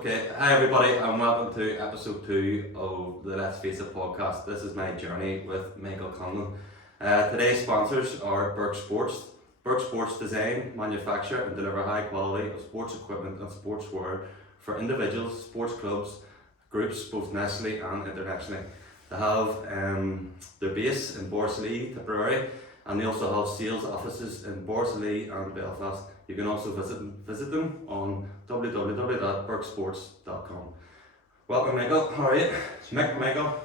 Okay, hi everybody, and welcome to episode 2 of the Let's Face It podcast. This is my journey with Michael Conlon. Today's sponsors are Burke Sports. Burke Sports design, manufacture, and deliver high quality of sports equipment and sportswear for individuals, sports clubs, groups, both nationally and internationally. They have their base in Borsley, Tipperary, and they also have sales offices in Borsley and Belfast. You can also visit them on www.burkesports.com. Welcome, Michael. How are you? Michael.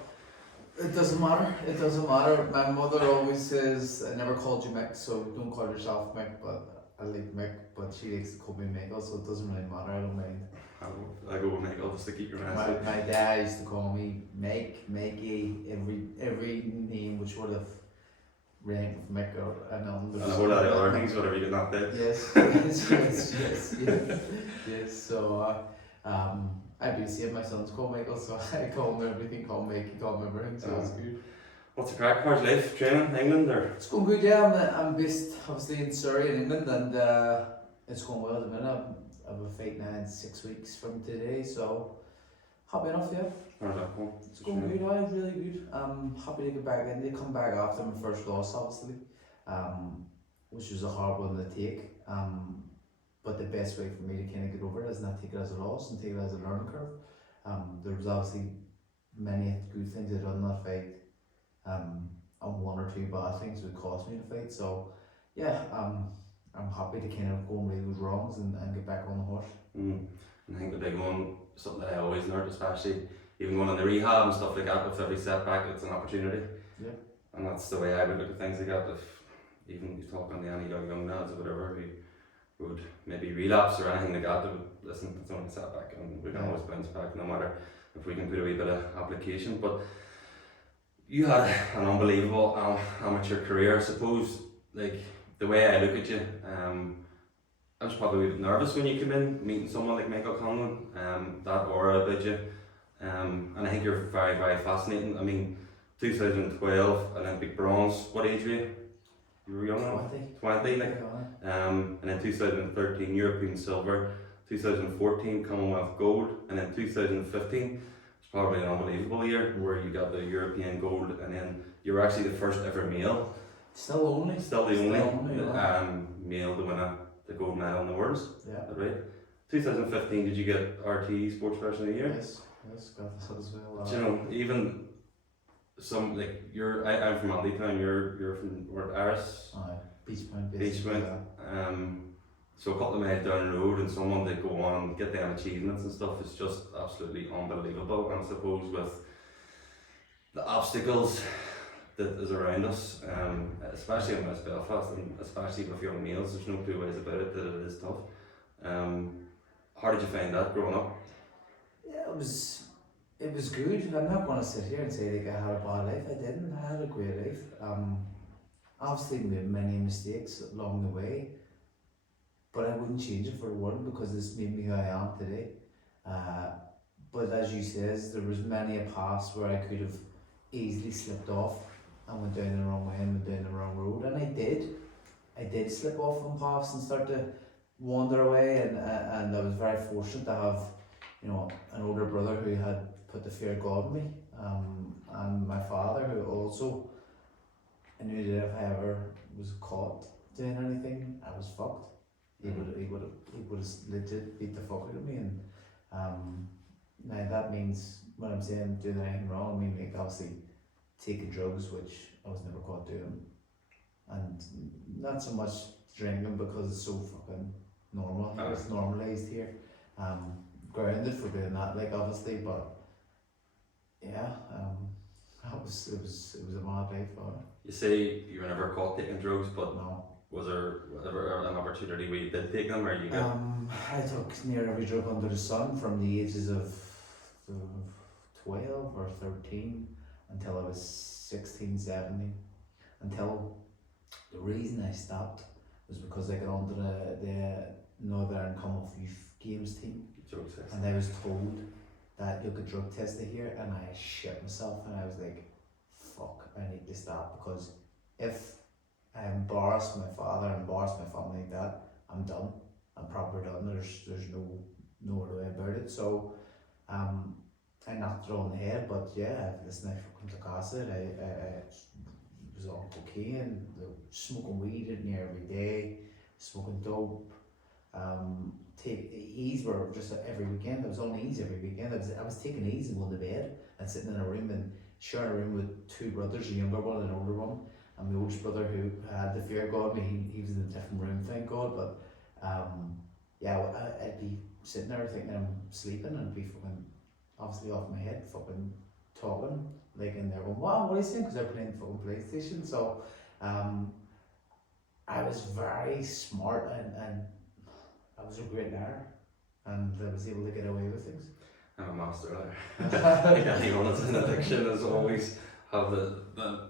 It doesn't matter. My mother always says, I never called you Mick, so don't call yourself Mick, but I like Mick, but she likes to call me Michael, so it doesn't really matter. I don't mind. I go with Michael just to keep your hands up. My dad used to call me Mike, Mikey, every name which would have rang with Mick or another. And a whole lot of other things, whatever you get knocked out. Yes. So, I'd be the same. My son's called Michael, so I call him everything, call him Mikey, call him everything, so it's good. What's the crack? How's life? Training? England? Or? It's going good, yeah. I'm based obviously in Surrey in England, and it's going well at the minute. I have a fight now in 6 weeks from today, so happy enough, yeah. How's that going? It's going good, yeah, really good. I'm happy to get back in. They come back after my first loss, obviously, which was a hard one to take. But the best way for me to kind of get over it is not take it as a loss and take it as a learning curve. There was obviously many good things I done in that fight, and one or two bad things would cost me the fight. So yeah, I'm happy to kind of go and right those wrongs and get back on the horse. And I think the big one, something that I always learned, especially even going on the rehab and stuff like that, with every setback, it's an opportunity. Yeah. And that's the way I would look at things like that. If even you talk on the any young lads or whatever who would maybe relapse or anything like that, they would listen, it's only a setback and we can always bounce back no matter if we can put a wee bit of application. But you had an unbelievable amateur career. I suppose, like, the way I look at you, I was probably a bit nervous when you came in, meeting someone like Michael Conlan, that aura about you, and I think you're very, very fascinating. I mean, 2012 Olympic bronze, what age were you? You were young enough? 20, like, and then 2013 European silver, 2014 Commonwealth gold, and then 2015, it's probably an unbelievable year where you got the European gold, and then you were actually the first ever male. Still the only male to win the gold medal in the Worlds. Yeah. Right. 2015, did you get RT Sports Person of the Year? Yes, got that as well. Do you know, even some, like, I'm from Andytown, you're from Aris? Beachpoint. So a couple of miles down the road, and someone to go on and get them achievements and stuff is just absolutely unbelievable. And I suppose with the obstacles that is around us, especially in West Belfast, and especially with young males, there's no two ways about it that it is tough. How did you find that growing up? Yeah, it was good. I'm not going to sit here and say like I had a bad life. I didn't. I had a great life. Obviously made many mistakes along the way, but I wouldn't change it for the world because it's made me who I am today. But as you says, there was many a past where I could have easily slipped off and went down the wrong way and went down the wrong road, and I did slip off on paths and start to wander away, and I was very fortunate to have, you know, an older brother who had put the fear of God in me, and my father who also, I knew that if I ever was caught doing anything, I was fucked. He would have legit beat the fuck out of me, and now that means when I'm saying doing anything wrong, I mean like obviously taking drugs, which I was never caught doing, and not so much drinking because it's so fucking normal here. It's normalised here. Grounded for doing that, like obviously, but yeah, it was a mad life. You say you were never caught taking drugs, but no. Was there ever an opportunity where you did take them, or you got? I took near every drug under the sun from the ages of 12 or 13 until I was 16, 17. Until the reason I stopped was because I got onto the Northern Commonwealth Youth Games team, and I was told that you could drug test it here, and I shit myself, and I was like, fuck, I need to stop, because if I embarrass my father, embarrass my family like that, I'm done. I'm proper done. There's no no other way about it. So I knocked it on the head, but yeah, listen, I fucking took acid. I was on cocaine, smoking weed in here every day, smoking dope. Take E's were just every weekend. I was on E's every weekend. I was taking E's and going to bed and sitting in a room and sharing a room with two brothers, a younger one and an older one. And my oldest brother, who had the fear of God, he was in a different room, thank God. But yeah, I'd be sitting there thinking I'm sleeping and I'd be fucking obviously off my head, fucking talking like in there going, wow, what are you saying? Because they're playing fucking PlayStation. So I was very smart and I was a great liar, and I was able to get away with things. I'm a master liar. Like anyone that's in addiction is always have the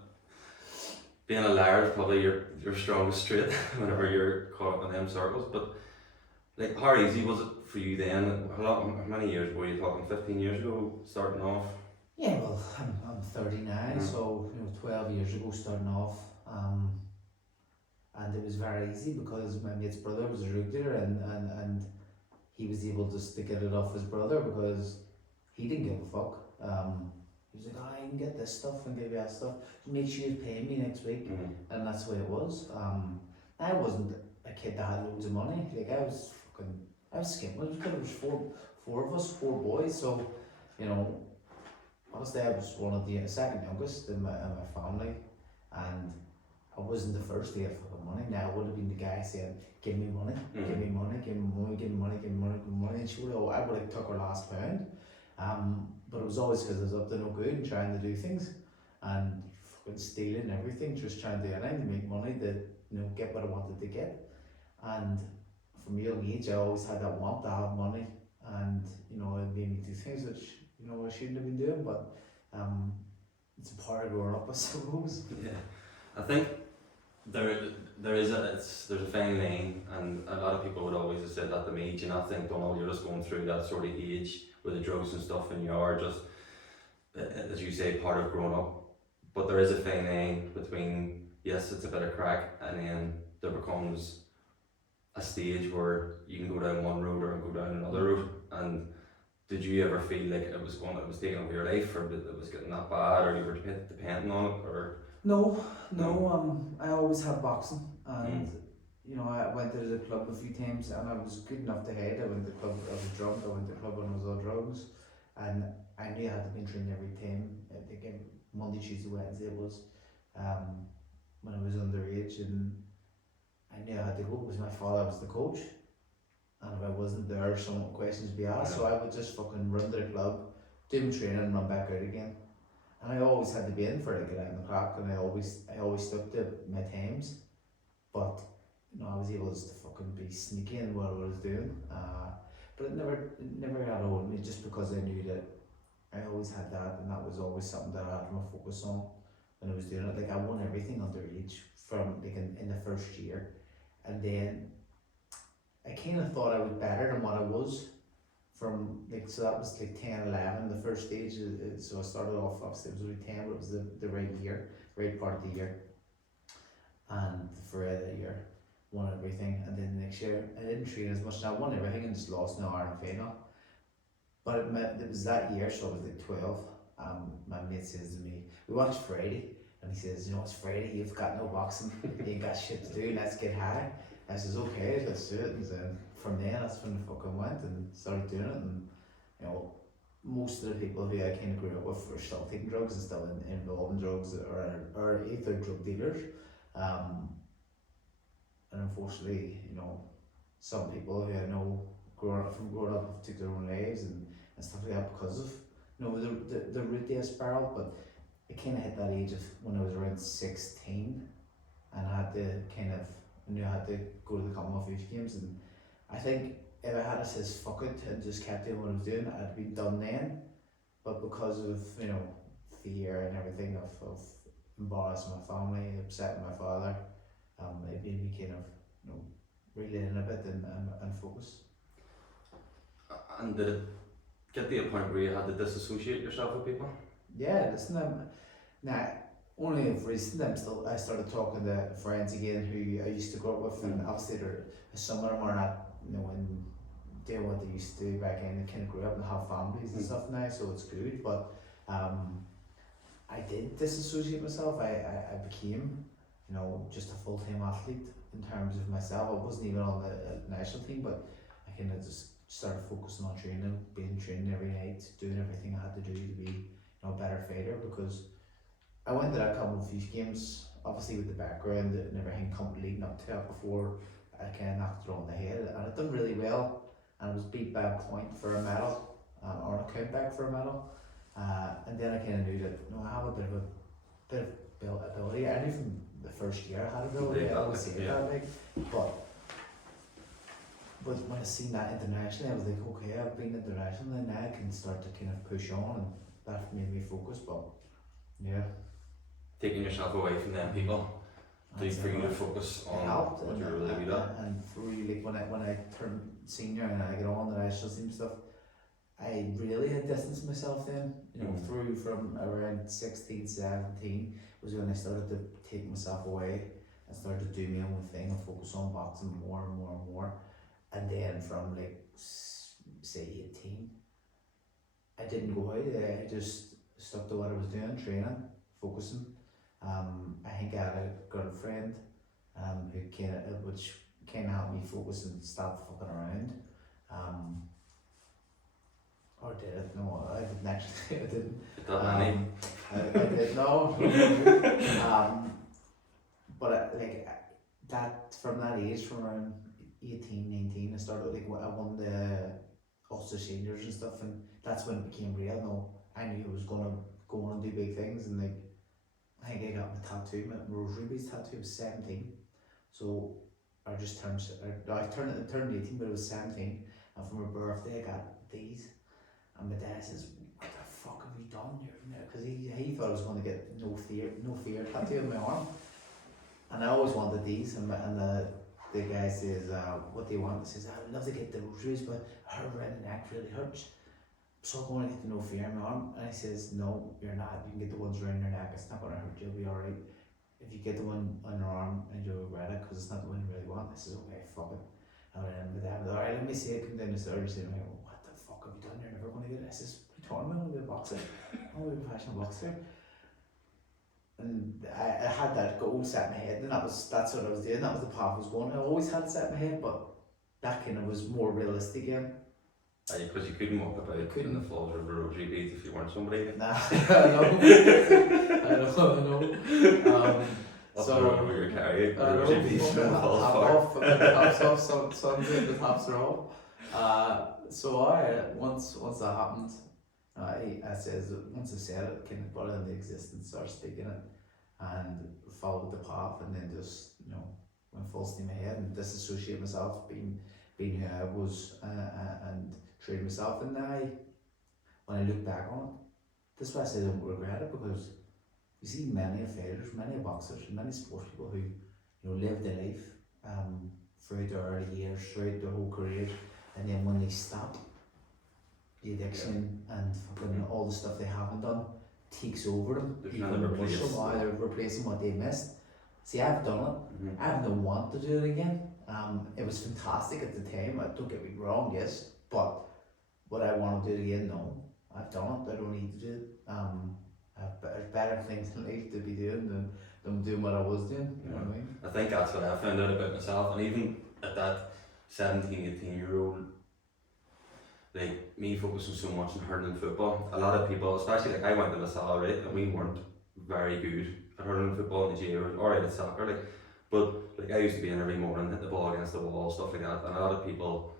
being a liar is probably your strongest trait whenever you're caught in them circles. But like, how easy was it for you then? How many years were you talking? 15 years ago, starting off? Yeah, well, I'm 39, so 12 years ago starting off. And it was very easy because my mate's brother was a drug dealer, and he was able just to get it off his brother because he didn't give a fuck. He was like, oh, I can get this stuff and give you that stuff. Make sure you pay me next week. And that's the way it was. I wasn't a kid that had loads of money. Like I was skimping because there was four of us, four boys. So, honestly, I was one of the second youngest in my family, and I wasn't the first to get fucking money. Now I would have been the guy saying, "Give me money, give me money, give me money, give me money, give me money, give me money." And I would have took her last pound. But it was always because I was up to no good and trying to do things and fucking stealing everything, just trying to do anything to make money to get what I wanted to get. And from a young age, I always had that want to have money, and it made me do things which I shouldn't have been doing. But it's a part of growing up, I suppose. Yeah, I think there's a fine line, and a lot of people would always have said that to me. Do you not think, Donald, you're just going through that sort of age with the drugs and stuff, and you are just, as you say, part of growing up. But there is a fine line between, yes, it's a bit of crack, and then there becomes a stage where you can go down one road or go down another road. And did you ever feel like it was taking over your life, or that it was getting that bad, or you were depending on it, or? No. I always had boxing, and I went to the club a few times, and I was good enough to head. I went to the club. I was drunk. I went to the club when I was on drugs, and I knew I had to be trained every time. I think Monday, Tuesday, Wednesday it was, when I was underage, and I knew I had to go because my father was the coach, and if I wasn't there, some questions would be asked. So I would just fucking run to the club, do my training, and run back out again. And I always had to be in for like 11 o'clock, and I always stuck to my times. But I was able just to fucking be sneaky in what I was doing. But it never got hold of me, just because I knew that I always had that, and that was always something that I had my focus on when I was doing it. Like I won everything underage from like in the first year, and then I kind of thought I was better than what I was. From like, so that was like 10, 11, the first stage. So I started off, obviously it was only 10, but it was the right year, right part of the year. And for that year, won everything. And then the next year, I didn't train as much. And I won everything and just lost in the Ireland final. But it was that year, so I was like 12. My mate says to me, we watched Friday, and he says, it's Friday, you've got no boxing, you ain't got shit to do, let's get high. I says, okay, let's do it. And then from there, that's when I fucking went and started doing it. And most of the people who I kind of grew up with were still taking drugs and still involved in drugs, or either drug dealers. And unfortunately, some people who I know growing up took their own lives and stuff like that because of the route they spiraled. But I kind of hit that age of when I was around 16, and I had to I had to go to the Commonwealth Youth Games, and I think if I had said fuck it and just kept doing what I was doing, I'd been done then. But because of fear and everything of embarrassing my family, upsetting my father, it made me kind of reel in a bit and focus. And did it get to a point where you had to disassociate yourself with people? Yeah, listen, now only of recent I started talking to friends again who I used to grow up with, and obviously some of them are not in doing what they used to do back then. They kind of grew up and have families and stuff now, so it's good. But I did disassociate myself. I became, just a full-time athlete in terms of myself. I wasn't even on the national team, but I kind of just started focusing on training, being training every night, doing everything I had to do to be, a better fighter, because I went to that Commonwealth Youth Games, obviously with the background and everything leading up to it before I kind of knocked it on the head, and I done really well, and I was beat by a point for a medal, or a countback for a medal, and then I kind of knew that I have a bit of ability. I knew from the first year I had ability. I always say that, but when I seen that internationally, I was like, okay, I've been international, and now I can start to kind of push on, and that made me focus. But yeah, taking yourself away from them people, for you to focus on what you're really good at. And for really, when I turned senior and I got on the national team stuff, I really had distanced myself then, through from around 16, 17 was when I started to take myself away and started to do my own thing and focus on boxing more and more and more. And then from say 18, I didn't go out there. I just stuck to what I was doing, training, focusing. I think I had a girlfriend which kind of helped me focus and stop fucking around. Or did it? No, I didn't actually. I didn't. I did no. But that from that age, from around 18, 19, I started I won the Ulster seniors and stuff, and that's when it became real. No, I knew I was gonna go on and do big things, and I think I got my tattoo, my rosary beads tattoo. Was 17, so I just turned. I turned 18, but it was 17, and for my birthday I got these. And my dad says, "What the fuck have you done?" Because he thought I was going to get no fear tattoo on my arm, and I always wanted these. And the guy says, "What do you want?" He says, "I'd love to get the rosaries, but her red neck really hurts, so I'm going to get the no fear on my arm." And he says, "No, you're not. You can get the ones around your neck. It's not going to hurt you. You'll be alright. If you get the one on your arm and you'll regret it, because it's not the one you really want." I says, "Okay, fuck it." And then my dad was, "Alright, let me see it." Come down the stairs and I'm like, "What the fuck have you done? You're never going to get it." I says, "What are you talking about? I'm going to be a boxer. I'm going to be a professional boxer." And I had that goal set in my head, and that's what I was doing. That was the path I was going. I always had it set in my head, but that kind of was more realistic again. Because you couldn't walk about in the falls of the rosary beads if you weren't somebody. Nah, I know. Up the road where you're carrying rosary beads in the falls off, the tops off, some the tops are off. So once that happened, I says, once I said it, kind of brought it into existence, started speaking it, and followed the path, and then just went full steam ahead and disassociate myself, being who I was, and train myself. And now, when I look back on it, this is why I say I don't regret it, because you see many fighters, many boxers, many sports people who live their life throughout their early years, throughout their whole career, and then when they stop, the addiction and fucking all the stuff they haven't done takes over them. They're replacing what they missed. See, I've done it. I have no want to do it again. It was fantastic at the time. Don't get me wrong, yes, but would I want to do it again? No. I've done it. I don't need to do it. There's better things in life to be doing than doing what I was doing. You know what I mean? I think that's what I found out about myself, and even at that 17, 18-year-old, me focusing so much on hurling football, a lot of people, especially I went to LaSalle, right, and we weren't very good at hurling football in the GA, or alright at soccer, but I used to be in every morning, hit the ball against the wall, stuff like that, and a lot of people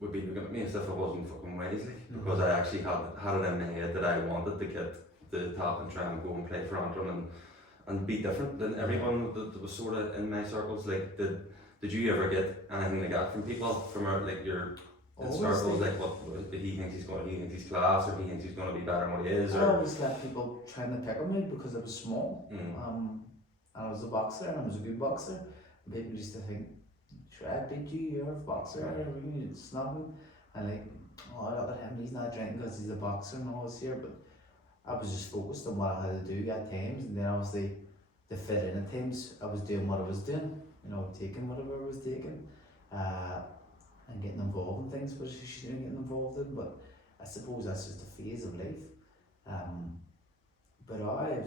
would be looking at me as if I wasn't fucking wise, because I actually had it in my head that I wanted to get the top and try and go and play for Antrim and be different than everyone that was sort of in my circles. Did you ever get anything like that from people, from your circles, what he thinks he's he's class, or he thinks he's going to be better than what he is? I always let people trying to pick on me because I was small. I was a boxer, and I was a good boxer. And people used to think, "Sure, I beat you, you're a boxer, it's nothing." And look at him, he's not drinking because he's a boxer and all this here. But I was just focused on what I had to do at times, and then obviously to fit in at times, I was doing what I was doing, taking whatever I was taking. and getting involved in things which she shouldn't get involved in. But I suppose that's just a phase of life. But I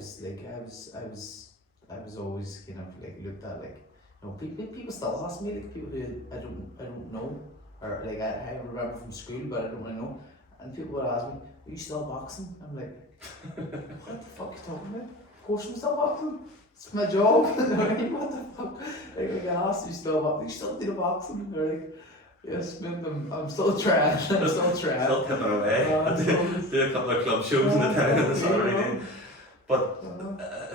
was always kind of like looked at like, you know, people still ask me, like people who I don't know, or like I remember from school but I don't really know, and people would ask me, are you still boxing? I'm like, what the fuck are you talking about? Of course I'm still boxing. It's my job. What the fuck? Like I get asked, you still boxing? You still do the boxing? They're like, yes, man, I'm still trying. I'm still trying. Still tipping away. Do a couple of club shows in the town. That's all right. But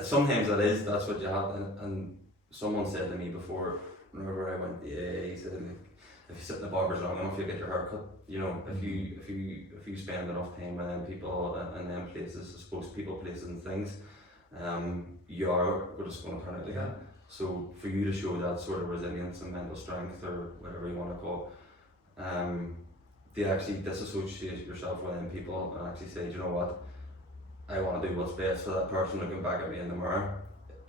sometimes that's what you have. And someone said to me before, whenever I went to AA, he said, like, if you sit in the barber's long enough, you get your hair cut. You know, if you spend enough time with them people and them places, I suppose people, places and things, you are just going to turn out like that. So for you to show that sort of resilience and mental strength, or whatever you want to call, to actually disassociate yourself with them people and actually say, do you know what, I want to do what's best for that person looking back at me in the mirror,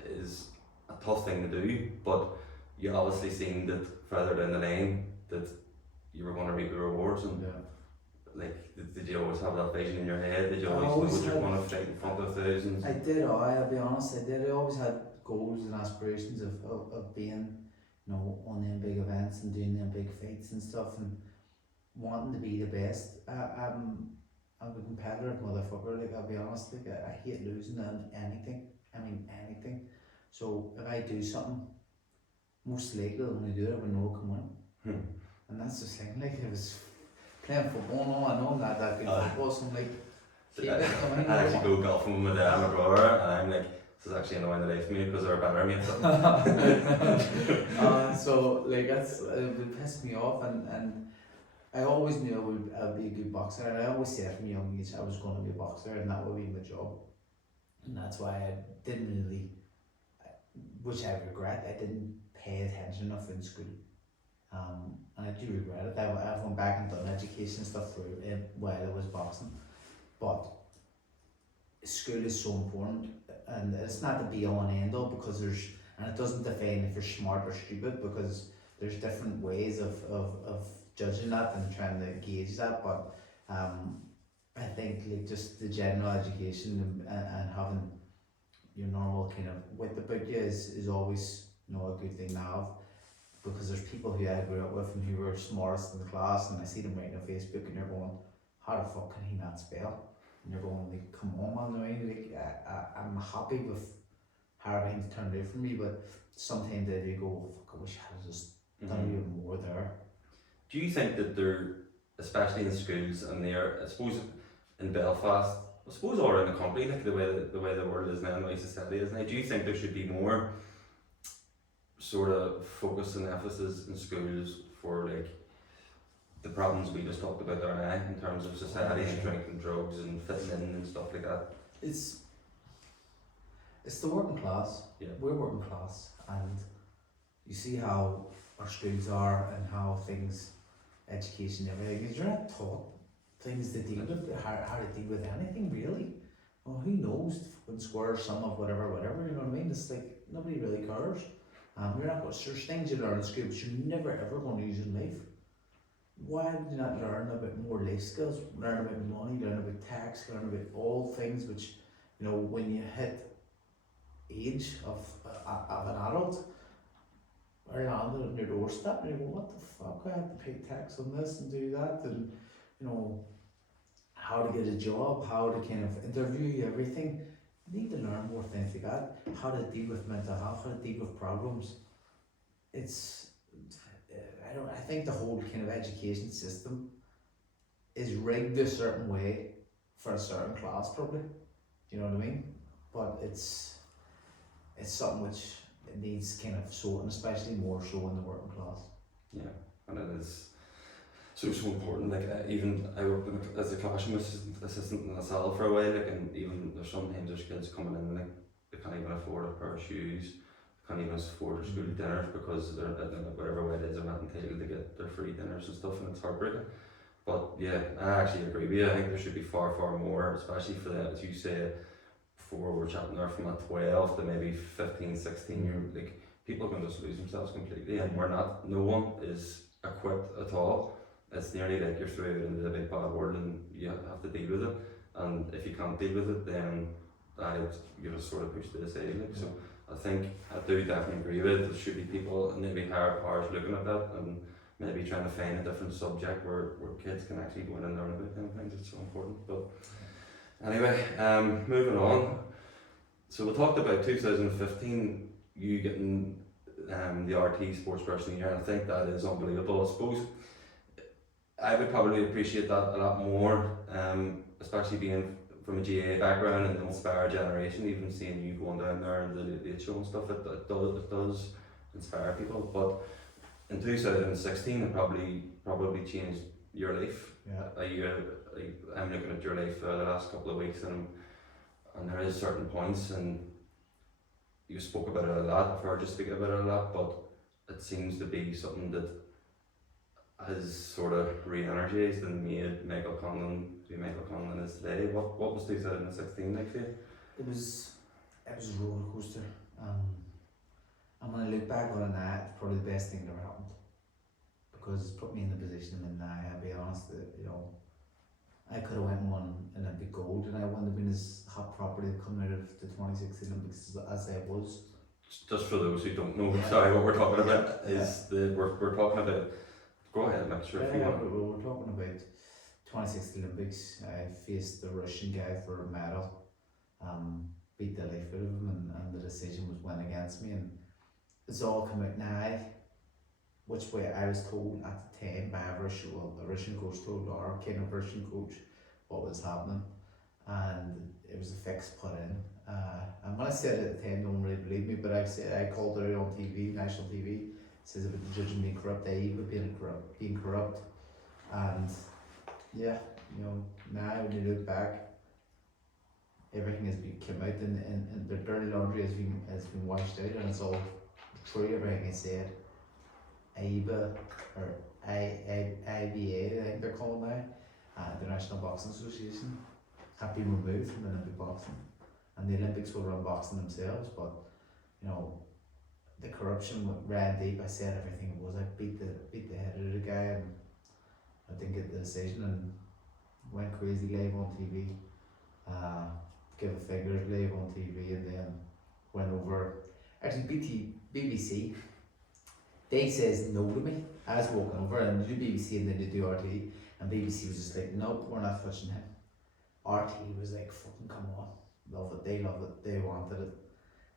is a tough thing to do. But you obviously seen that further down the line that you were going to reap the rewards. And like, did you always have that vision in your head? Did you always know that you're going to fight in front of thousands? I did. I'll be honest, I did. I always had goals and aspirations of being, you know, on them big events and doing them big fights and stuff, and wanting to be the best. I'm a competitive motherfucker. Like, I'll be honest, like I hate losing on anything. I mean anything. So if I do something, most likely when I do it, I will know I can win. And that's the thing. Like, I was playing football. No, I know I'm not that good at football, so I'm like, I actually go golfing with my dad and my brother, and I'm like, this is actually annoying the life of me because they're better mates. So like it would piss me off, and I always knew I'd be a good boxer, and I always said from a young age I was going to be a boxer, and that would be my job. And that's why I didn't really, which I regret, I didn't pay attention enough in school. And I do regret it. I've went back and done education stuff through while I was boxing, but school is so important, and it's not the be all and end all, because and it doesn't define if you're smart or stupid, because there's different ways of judging that and trying to gauge that. But I think like just the general education and having your normal kind of wit about you is always, you know, a good thing to have, because there's people who I grew up with and who were smartest in the class, and I see them writing on Facebook and they're going, how the fuck can he not spell? And you're going like, come on man, I mean, like, I'm happy with how everything's turned out for me, but sometimes I do go, oh, fuck, I wish I had just done a bit more there. Do you think that there, especially in schools and there, I suppose in Belfast, I suppose all around the country, like the way the world is now and the way society is now, do you think there should be more sort of focus and emphasis in schools for like the problems we just talked about there now, in terms of society and drinking, drugs and fitting in and stuff like that? It's the working class. Yeah. We're working class, and you see how our schools are and how things, education, everything is. You're not taught things to deal with, how to deal with anything really. Well, who knows? The fucking square sum of whatever, you know what I mean? It's like nobody really cares. You're not going. There's things you learn in school, but you're never ever going to use in life. Why would you not learn about more life skills? Learn about money, learn about tax, learn about all things which, you know, when you hit age of an adult, or landed on your doorstep, and you go, what the fuck? I have to pay tax on this and do that, and you know, how to get a job, how to kind of interview everything. You need to learn more things like that. How to deal with mental health, how to deal with problems. I think the whole kind of education system is rigged a certain way for a certain class, probably. Do you know what I mean? But it's something which it needs kind of sorting, especially more so in the working class. Yeah, and it is so important. Like even I worked as a classroom assistant myself for a while. Like, and even sometimes there's kids coming in like they can't even afford a pair of shoes, can't even afford their school dinners because they're whatever way it is, they're not entitled to get their free dinners and stuff, and it's heartbreaking. But yeah, I actually agree with you. I think there should be far more, especially for that, as you say, before we're chatting there, from a 12 to maybe 15, 16 year, like people can just lose themselves completely, and we're not, no one is equipped at all it's nearly like you're through it into the big bad world and you have to deal with it. And if you can't deal with it, then you just sort of push to the side. Like, so I think I do definitely agree with it. There should be people and maybe higher powers looking at that and maybe trying to find a different subject where kids can actually go in and learn about kind of things. It's so important. But anyway, moving on. So we talked about 2015, you getting the RT Sports Person of the Year, and I think that is unbelievable. I suppose I would probably appreciate that a lot more, especially being from a GA background and the Inspire generation, even seeing you going down there and the late show and stuff, it does inspire people. But in 2016, it probably changed your life. Yeah. I'm looking at your life the last couple of weeks, and there is certain points, and you spoke about it a lot. I've heard you speak about it a lot, but it seems to be something that has sort of re-energized and made Michael Conlan who Michael Conlan is today. What was 2016 like for you? It was a roller coaster. And when I look back on it now, it's probably the best thing that ever happened, because it's put me in the position I'm in now. I'll be honest, I could have went and won Olympic gold, and I wouldn't have been as hot property coming out of the 2016 Olympics as I was. Just for those who don't know, sorry, what we're talking about is we're talking about. Go ahead, make sure if you want. We're talking about 2016 Olympics. I faced the Russian guy for a medal, beat the life out of him, and the decision was went against me. And it's all come out now, which way I was told at the time by a Russian coach told our kind of Russian coach what was happening, and it was a fix put in. And when I said it at the time, no one really believed me, but I called it out on TV, national TV. Says about the judging being corrupt, being corrupt, and yeah, now when you look back, everything has been came out, and the dirty laundry has been washed out, and it's all true. Everything I said. IBA or IBA, I think they're called now, the National Boxing Association, have been removed from Olympic boxing, and the Olympics will run boxing themselves. But the corruption ran deep. I said everything it was. I beat the head of the guy, and I didn't get the decision, and went crazy live on TV. Give a finger live on TV, and then went over. Actually, BBC. They says no to me. I was walking over, and they do BBC and then they do RT, and BBC was just like, nope, we're not touching him. RT was like, fucking come on, love it. They loved it. They wanted it.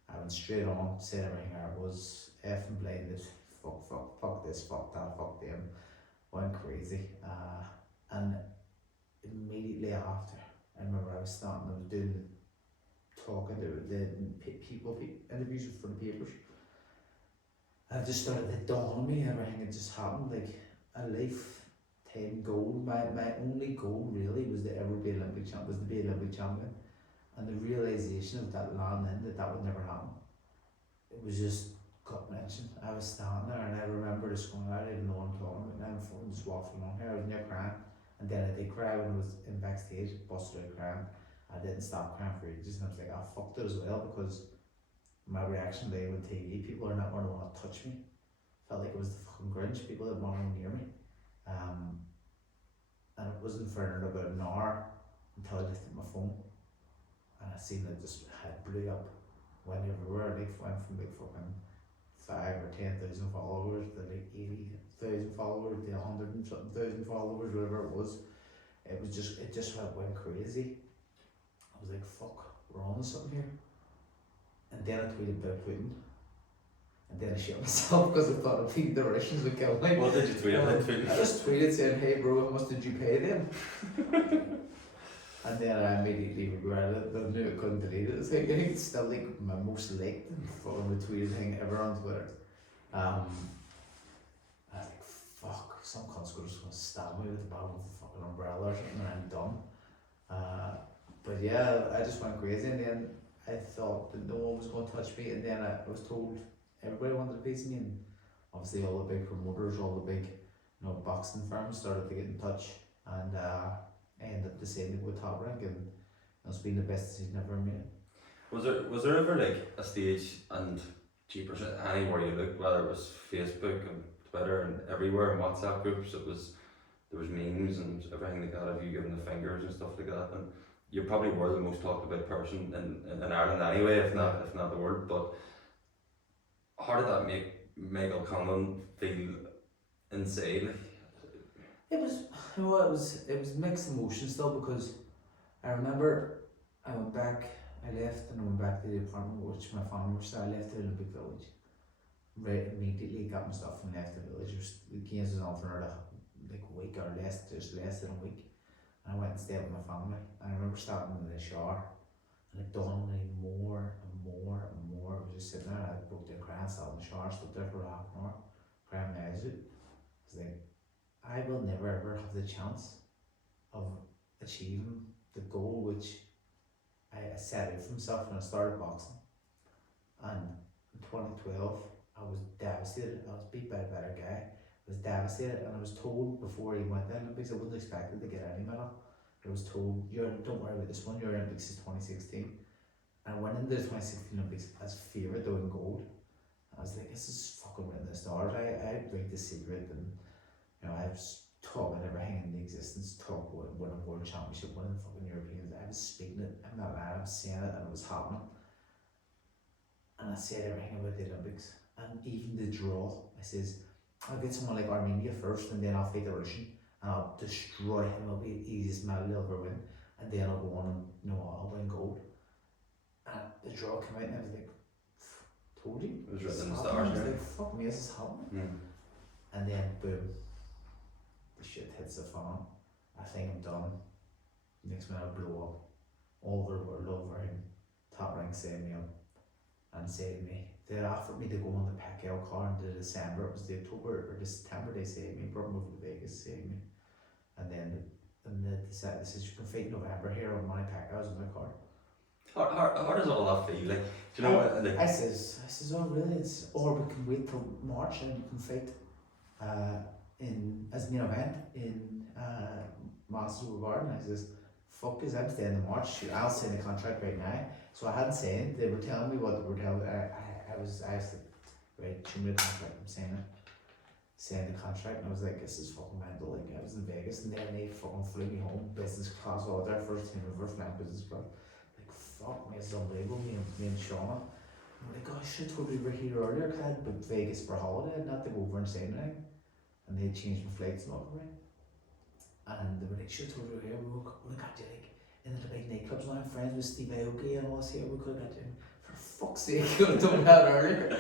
I went straight on, said everything I was, effing blinded, fuck this, fuck that, fuck them, went crazy. And immediately after, I remember I was doing talking to the people, interviews for the papers. I just started to dawn on me, everything had just happened, like a lifetime goal. My only goal really was to ever be Olympic champion. And the realisation of that landing, that would never happen, it was just gut wrenching. I was standing there, and I remember just going, I didn't know what I'm talking about now, I'm just waffling on here. I was near crying, and then I did cry when I was in backstage, busted out crying. I didn't stop crying for ages, and I was like, I fucked it as well, because my reaction live on TV, people are not going to want to touch me. Felt like it was the fucking Grinch, people didn't want to near me. And it wasn't for about an hour until I lifted my phone, and I seen it just had blew up, went everywhere. Like went from like fucking 5 or 10,000 followers to like 80,000 followers to 100 and something thousand followers, whatever it was. It just went crazy. I was like, fuck, we're on to something here. And then I tweeted about Putin. And then I shit myself because I thought the Russians would kill me. What did you tweet about Putin? I just tweeted saying, hey bro, how much did you pay them? And then I immediately regretted it, but I knew I couldn't delete it. It's like, I think it's still like my most liked and fucking retweeted thing ever on Twitter. I was like, fuck, some cunt's gonna stab me with the bottom of a fucking umbrella or something, and I'm done. But yeah, I just went crazy, and then I thought that no one was going to touch me, and then I was told everybody wanted a piece of me, and obviously all the big promoters, all the big boxing firms started to get in touch, and I ended up deciding with Top Rank, and it's been the best decision I've ever made. Was there ever like a stage, and cheapers anywhere you look, whether it was Facebook and Twitter and everywhere and WhatsApp groups, it was there was memes and everything like that of you giving the fingers and stuff like that, and you probably were the most talked about person in Ireland anyway, if not the world. But how did that make Michael Conlon feel inside? It was, you know, it was mixed emotions still, because I remember I went back, I left and I went back to the apartment which my family was at. I left the Olympic Village. Right immediately got my stuff and left the village. The games was on for another like a week or less, just less than a week. And I went and stayed with my family. And I remember starting in the shower, and it dawned on me more and more and more. I was just sitting there, and I broke down crying, sat in the shower, stood there for half an hour, crying my eyes out. I was like, I will never ever have the chance of achieving the goal which I set out for myself when I started boxing. And in 2012, I was devastated. I was beat by a better guy. I was devastated, and I was told before he went to the Olympics, I wasn't expected to get any medal. I was told, don't worry about this one, your Olympics is 2016. And I went into the 2016 Olympics as favourite to win gold. I was like, this is fucking written in the stars. I break the secret, and you know, I was talking everything in the existence, talk winning a world championship, winning the fucking Europeans. I was speaking it, I'm not lying, I was saying it, and it was happening. And I said everything about the Olympics, and even the draw. I says, I'll get someone like Armenia first, and then I'll fight the Russian, and I'll destroy him. It'll be the easiest medal he'll ever win, and then I'll go on and, you know, I'll win gold. And the draw came out, and I was like, told you. It was written in the I stars, was yeah. like, fuck me, this is happening. And then boom, the shit hits the fan. I think I'm done. Next minute I blow up. All the world over him. Top rank saved me up and saved me. They offered me to go on the Pacquiao car in December. It was the October or the September they saved me. Brought me over to Vegas, saved me. And then they said, you can fight in November here on my Pacquiao's on the card. How does all that feel? Like, do you know what? Like, I says, oh really? It's, or we can wait till March and we can fight in as main event in Madison Square Garden. I says, fuck is, I'm staying in March. Shoot, I'll sign the contract right now. So I hadn't signed. They were telling me what they were telling me. I was like, right, show me the contract. I'm signing it. Signed the contract, and I was like, this is fucking mental. Like, I was in Vegas, and then they fucking flew me home, business class, all there, first team ever flying business class. Like, fuck me, it's unbelievable. Me and Shauna. I'm like, oh, I should have told you we were here earlier, because I had booked Vegas for a holiday, and not to go over and say anything. And they changed my flights and all for me. And they were like, should have told you we were here. We would have got you like in the big nightclubs. Now I'm friends with Steve Aoki and all this here. We could have got you. For fuck's sake, you could have done that earlier.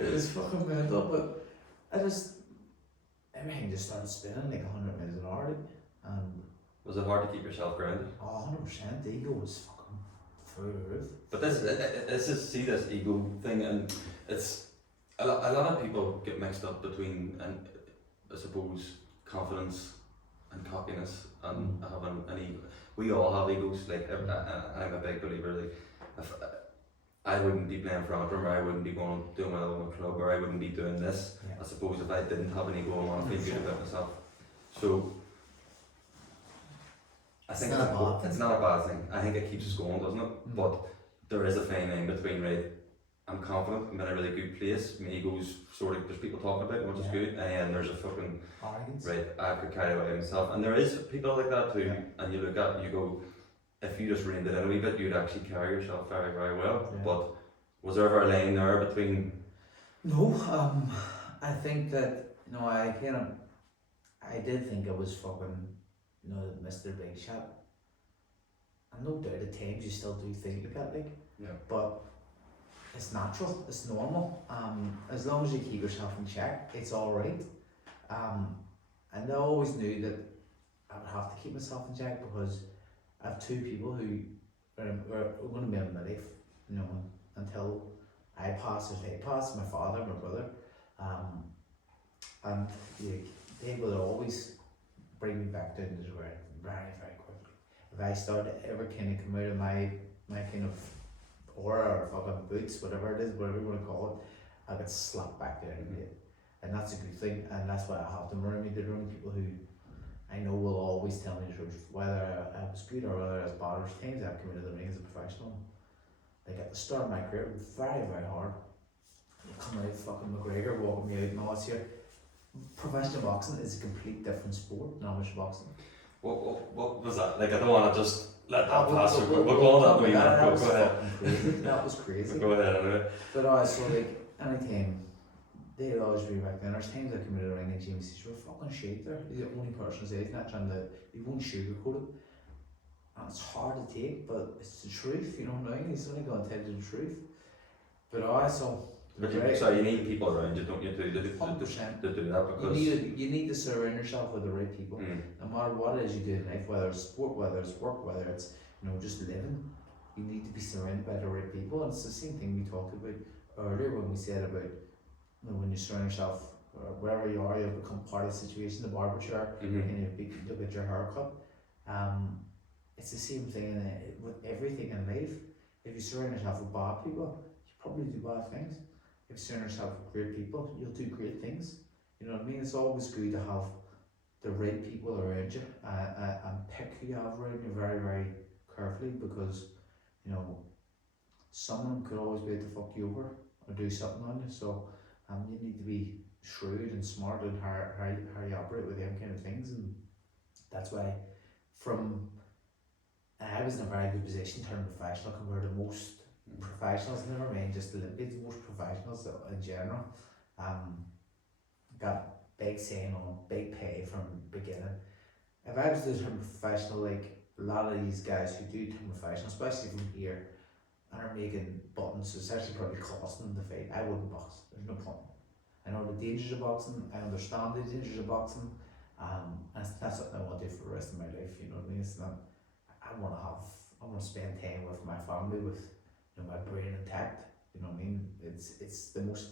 It was fucking mental, but everything just started spinning like 100 miles an hour. And was it hard to keep yourself grounded? 100%. The ego was fucking through the roof. But this is, see this ego thing, and it's a lot of people get mixed up between, and I suppose, confidence and cockiness and having an ego. We all have egos. Like, I'm a big believer. Like, if I wouldn't be playing for Antrim, or I wouldn't be going doing well in a club, or I wouldn't be doing this. Yeah. I suppose if I didn't have an ego, I want to feel good about myself. So I think it's not a bad thing. I think it keeps us going, doesn't it? But there is a fine line between, right, I'm confident, I'm in a really good place, my ego's sort of, there's people talking about it, which is good, and there's a fucking arrogance. Right, I could carry away myself. And there is people like that too, and you look at, you go, if you just reined it in a wee bit, you'd actually carry yourself very, very well. Yeah. But was there ever a line there between? No, I think that, you know, I did think I was fucking, you know, Mr. Big Shot. And no doubt at times you still do think like that, like. Yeah. But it's natural, it's normal. As long as you keep yourself in check, it's alright. And I always knew that I would have to keep myself in check, because I have two people who are going to be in my life, you know, until I pass or they pass, my father, my brother. And they will always bring me back down to the ground very, very quickly. If I start to ever kind of come out of my kind of aura or fucking boots, whatever it is, whatever you want to call it, I get slapped back down again. And that's a good thing, and that's why I have them around me. They're around people who I know will always tell me the truth, whether I was good or whether I was bad. There's times I've come into the ring as a professional. Like at the start of my career, it was very, very hard. You come out, fucking McGregor walking me out and all this here. professional boxing is a complete different sport than amateur boxing. What was that? Like, I don't want to just let that We'll- pass. we'll- We'll we'll go on talk that. about that. That Go was ahead. fucking crazy. That was crazy. Go ahead anyway. But so like anytime they'd always be back then. There's times I come into the ring and Jamie says, "You're fucking shit there." He's the only person saying that, trying to, he won't sugarcoat it. And it's hard to take, but it's the truth, you know what I mean? He's only going to tell you the truth. But But you need people around you, don't you, to do that, 100%. because You need to surround yourself with the right people. No matter what it is you do in life, whether it's sport, whether it's work, whether it's just living, you need to be surrounded by the right people. And it's the same thing we talked about earlier when we said about when you surround yourself wherever you are, you'll become part of the situation, the barber chair, and you get your haircut. It's the same thing with everything in life. If you surround yourself with bad people, you probably do bad things. If you surround yourself with great people, you'll do great things. You know what I mean? It's always good to have the right people around you and pick who you have around you very, very carefully, because some of them could always be able to fuck you over or do something on you. So you need to be shrewd and smart in how you operate with them kind of things. And that's why I was in a very good position to turn professional compared to most professionals, never mind just Olympians, most professionals in general. Got big saying on, big pay from the beginning. If I was to turn professional, like a lot of these guys who do turn professional, especially from here, and are making buttons, so it's actually probably costing them the fight. I wouldn't box, there's no point. I know the dangers of boxing, I understand the dangers of boxing, and that's not something I want to do for the rest of my life, you know what I mean? It's not, I want to spend time with my family, with my brain intact, you know what I mean? It's the most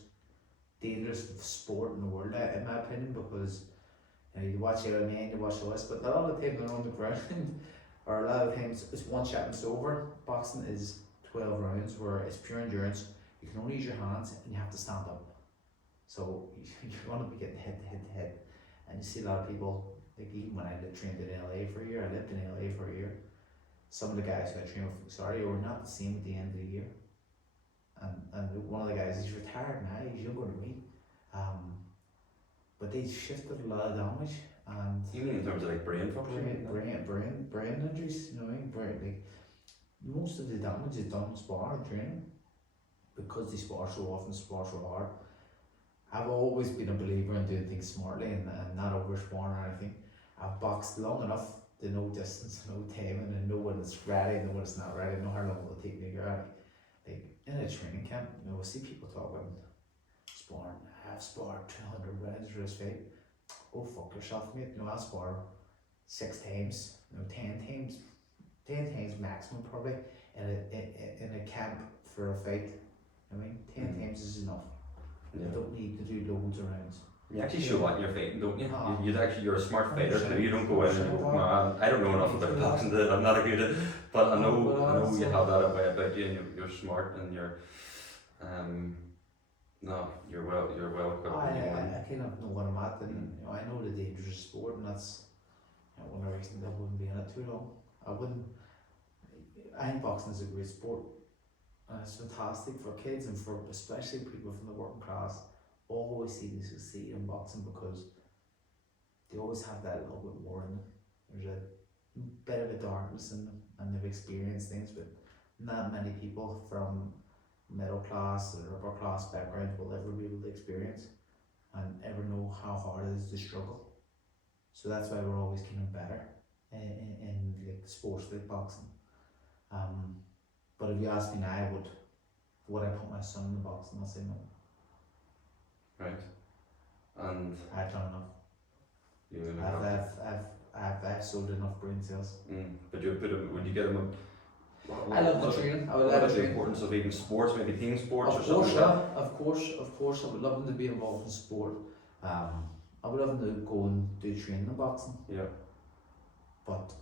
dangerous sport in the world, in my opinion, because you watch MMA, you watch the West, but a lot of the time they're on the ground, or a lot of times it's one shot and it's over. Boxing is 12 rounds where it's pure endurance. You can only use your hands and you have to stand up. So you want to be getting head to head to head. And you see a lot of people, like even when I trained in LA for a year, I lived in LA for a year. Some of the guys who I trained with, were not the same at the end of the year. And one of the guys, he's retired now, he's younger than me. But they shifted a lot of damage, and even in terms of like brain function, brain injuries, you know what I mean? Like, most of the damage is done in spar and training, because they spar so often, spar so hard. I've always been a believer in doing things smartly and not over sparring or anything. I've boxed long enough to know distance, know timing, and know when it's ready, and know when it's not ready, know how long it will take me to get ready. Like in a training camp, we'll see people talking sparring. I've sparred 200 rounds for this fight. Oh fuck yourself, mate. I spar 6 times, 10 times maximum probably in a camp for a fight. 10 times is enough. You don't need to do loads of rounds. You actually show what you're fighting, don't you? You're a smart fighter too. You don't go in and go, man, I don't know enough about boxing, I'm not a good at it, but I know you have that about you, and you're smart, and you're you're well equipped. I kind of know what I'm at, and I know the dangers of sport, and that's one of the reasons I wouldn't be in it too long. I think boxing is a great sport, and it's fantastic for kids and for especially people from the working class. Always seem to succeed in boxing because they always have that little bit more in them. There's a bit of a darkness in them, and they've experienced things, but not many people from middle class or upper class backgrounds will ever be able to experience and ever know how hard it is to struggle. So that's why we're always getting better in like sports like boxing. But if you ask me now, would I put my son in the boxing? I'll say no. Right. And I've done enough. I've sold enough brain cells. But would you get him I love the training. I would love love the importance of even sports, maybe team sports or something like that. Of course, I would love him to be involved in sport. I would love him to go and do training in boxing. Yeah. But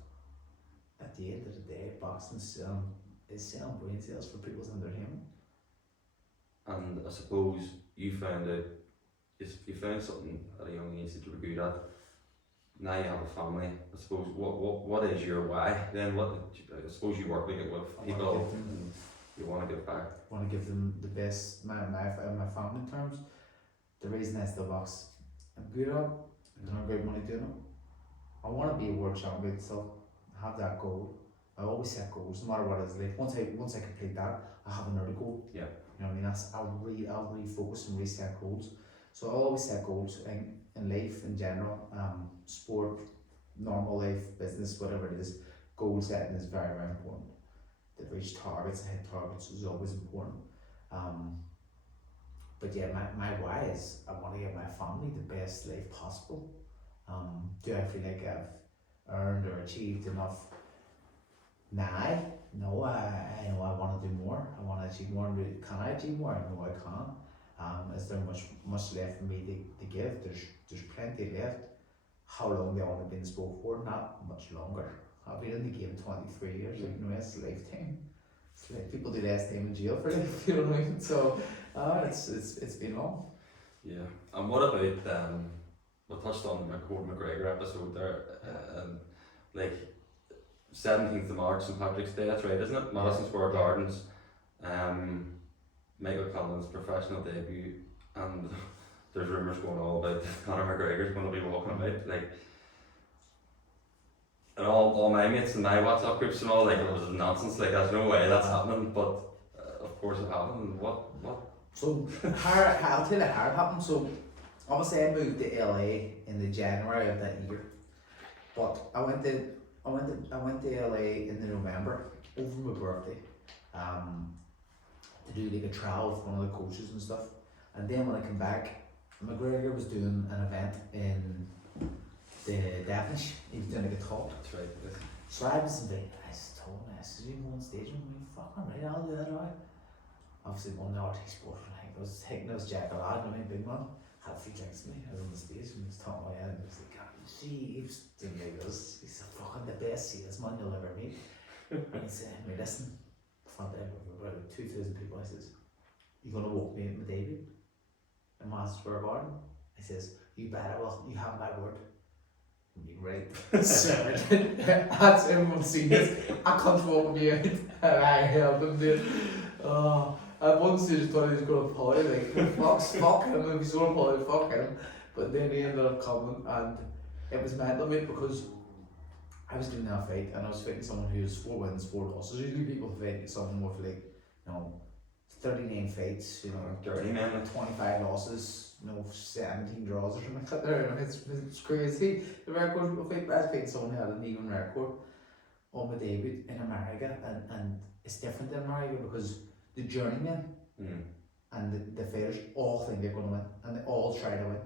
at the end of the day, boxing is selling brain cells for people's entertainment. And I suppose you found something at a young age that you were good at. Now you have a family. I suppose what is your why then? I suppose you work with people and you want to give back. Want to give them the best. My family terms. The reason I still box I'm good at it, and I'm good money doing it. I want to be a world champion, so I have that goal. I always set goals, no matter what it is. Like once I complete that, I have another goal. Yeah. You know what I mean? I'll refocus and reset goals. So I always set goals in life in general, sport, normal life, business, whatever it is. Goal setting is very, very important. To reach targets, hit targets is always important. But yeah, my why is I want to give my family the best life possible. Do I feel like I've earned or achieved enough? Nah, no, I know I want to do more. I want to achieve more. Can I achieve more? I know I can. Is there much left for me to give? There's plenty left. How long do I want to be in sport for? Not much longer. I've been in the game 23 years. Like, no, it's a lifetime. It's like people do less time in jail for life. You know what I mean? So, it's been long. Yeah. And what about we touched on the Conor McGregor episode there, like 17th of March, St Patrick's Day, that's right, isn't it? Madison Square Gardens. Michael Conlan's professional debut, and there's rumours going all about Conor McGregor's going to be walking about, like, and all my mates in my WhatsApp groups and all, like, it was nonsense, like, there's no way that's happening, but of course it happened. What? So, I'll tell you how it happened. So, obviously I moved to LA in the January of that year, but I went to LA in the November over my birthday, to do like a trial with one of the coaches and stuff. And then when I came back, McGregor was doing an event in the Devonish. He was doing like a talk. That's right. Yes. So I was invited. I just told him, I said, "You go on stage with me? Fucking right, I'll do that, alright." Obviously, one of the RT Sport, like, I was taking those Jack a lad, I mean, big man. Had a few drinks with me. I was on the stage and he was talking about it, and he was like, "God, see," he was doing like this. He said, "Fucking the best salesman you'll ever meet." And he said, "Hey, listen, front there, about 2,000 people." I says, "You gonna walk me in my debut in Madison Square Garden?" He says, "You bet I will. You have my word." And you're right. So that's everyone seen this. I can't walk me out. And I held him there. At one stage I thought he was going to play, like, fuck him, if he's going to play, fuck him. But then he ended up coming, and it was mental, mate, because I was doing that fight, and I was fighting someone who was 4 wins, 4 losses. Usually people fight someone with, like, 39 fights, Dirty man. 25 losses, 17 draws or something like that there. It's crazy. The record people fight, but I was fighting someone who had an even record on my debut in America, and it's different in America because the journeymen and the fighters all think they're going to win, and they all try to win.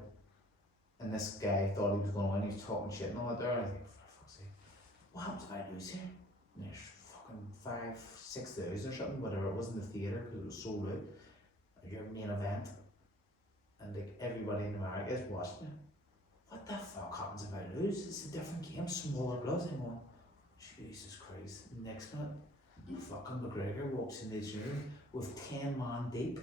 And this guy thought he was going to win. He was talking shit and all that there. And I think, for fuck's sake, what happens if I lose here? And there's fucking 5,000-6,000 or something, whatever it was in the theatre, because it was so loud. Your main event, and like everybody in America is watching it. What the fuck happens if I lose? It's a different game, smaller blood. I'm going, Jesus Christ. Next minute, fucking McGregor walks in this room with 10 man deep.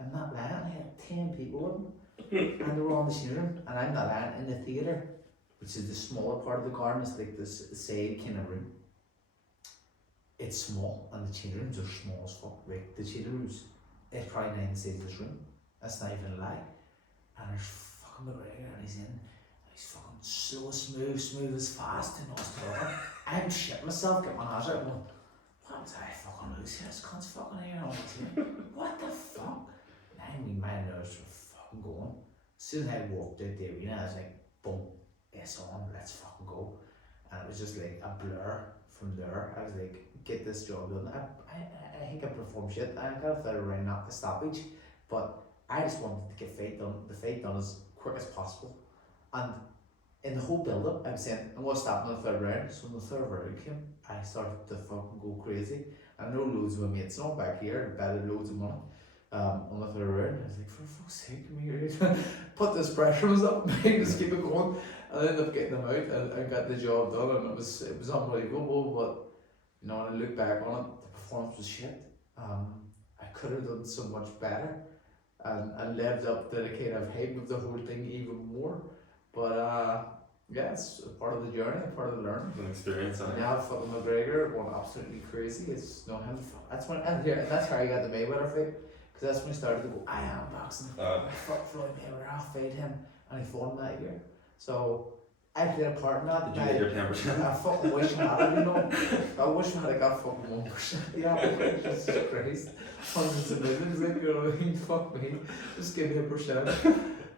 I'm not lying, I had 10 people with him. And they were on the same room, and I'm not lying, in the theatre, which is the smaller part of the garden, it's like this side kind of room. It's small, and the changing rooms are small as fuck. Right? The changing rooms, it's probably 9 sides of this room. That's not even a lie. And there's fucking McGregor, and he's in, and he's fucking so smooth as fast, and all stuff. I'm shitting myself, get my hands out, and going, what was I fucking lose here? This cunt's fucking here on the team. What the fuck? I mean, my nerves were fucking going. As soon as I walked out the arena, I was like, boom, it's on, let's fucking go. And it was just like a blur from there. I was like, get this job done. I think I performed shit. I got a third round at the stoppage, but I just wanted to get the fight done as quick as possible. And in the whole build up, I'm saying, I'm going to stop in the third round. So when the third round came, I started to fucking go crazy. I know loads of my mates now back here and betted loads of money on the third round. I was like, for fuck's sake, come here. Put this pressure on us up, just keep it going. And I ended up getting them out and got the job done, and it was unbelievable. But when I look back on it, the performance was shit. I could have done so much better and lived up to the kind of hype of the whole thing even more. But yeah, it's a part of the journey, a part of the learning. An experience. Now fucking McGregor going absolutely crazy. It's no him. That's when that's how I got the Mayweather fight, because that's when he started to go, I am boxing. Fuck Floyd Mayweather, I'll fight him. and he fought in that year. So I played a part in that. Did you get your 10%? I fucking wish I had it, you know. I wish I had got fucking 1%. Yeah, Jesus Christ. Hundreds of millions, like, you know what I mean? Fuck me. Just give me a percent.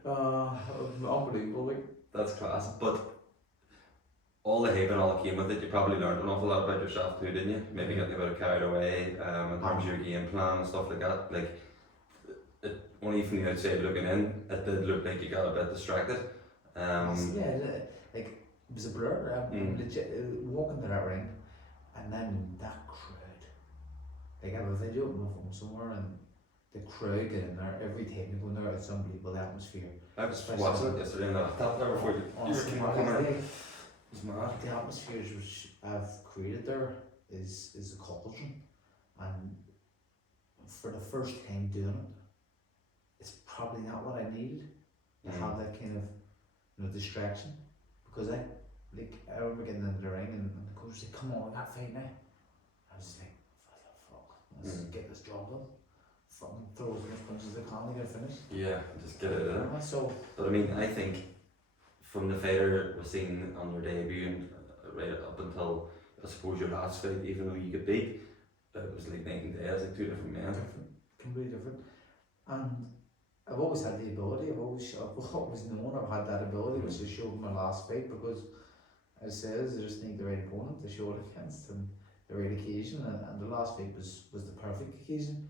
Unbelievable, like. That's class. But all the hype and all that came with it, you probably learned an awful lot about yourself too, didn't you? Maybe getting a bit carried away in terms of your game plan and stuff like that. Like, only from the outside looking in, it did look like you got a bit distracted. Yeah, like, it was a blur. Legit, walking to that ring, and then that crowd. Like, I have a video on my phone somewhere, and the crowd get in there every time you go in there. It's unbelievable, the atmosphere. I was watching it yesterday and I thought there before you Honestly, came on. It was mad. the atmospheres which I've created there is a cauldron, and for the first time doing it, it's probably not what I needed to have that kind of, you know, distraction, because I remember getting into the ring and the coach said, "Come on, we got fight now." I was just like, "What the fuck? Let's get this job done. Fucking throw as much punches as I can to get a finish." Yeah, just get it in. So, but I mean, I think from the fighter we've seen on your debut and right up until I suppose your last fight, even though you could beat, it was like night and day. It's like two different men. completely different. And I've always had the ability. I've always known I've had that ability, which I showed in my last fight, because as I says, I just need the right opponent to show it against and the right occasion, and the last fight was the perfect occasion.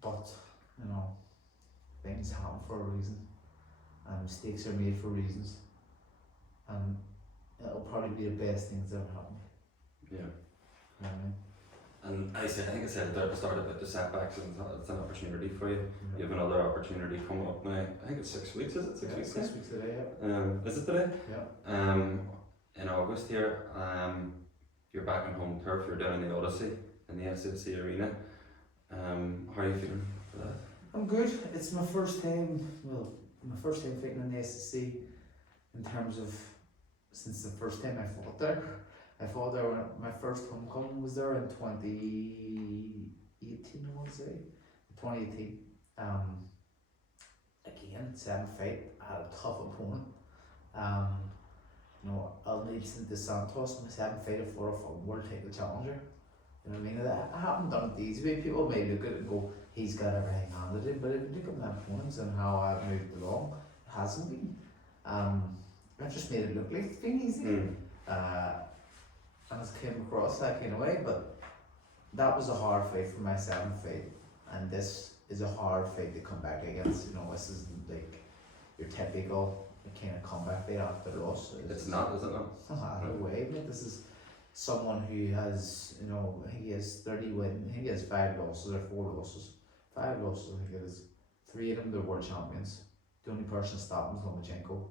But, you know, things happen for a reason, and mistakes are made for reasons, and it'll probably be the best things that ever happened. Yeah. You know what I mean? And I think I said at the start about the setbacks, and it's an opportunity for you. You have another opportunity coming up now. I think it's 6 weeks, is it? 6 weeks? 6 weeks today, yeah. Is it today? Yeah. In August here, you're back on home turf. You're down in the Odyssey in the SSC Arena. How are you feeling for that? I'm good. It's my first time fighting in the SSC, in terms of, since the first time I fought there. I fought there when my first homecoming was there in 2018, I want to say. 2018. Again, 7th fight. I had a tough opponent. You know, Nelson de Santos, my 7th fight, I fought a world title challenger. You know what I mean? I haven't done it the easy way. People may look at it and go, he's got everything handed in, but if you look at my opponents and how I've moved along, it hasn't been. I've just made it look like it's been easy. And it's came across that kind of way, but that was a hard fight for my 7th fight, and this is a hard fight to come back against. You know, this isn't like your typical kind of comeback fight after a loss. It's not, is it not? No way, mate. This is someone who has, you know, he has 30 wins, he has 5 losses or 4 losses. 5 losses, I think it is. 3 of them, they're world champions. The only person stopping is Lomachenko.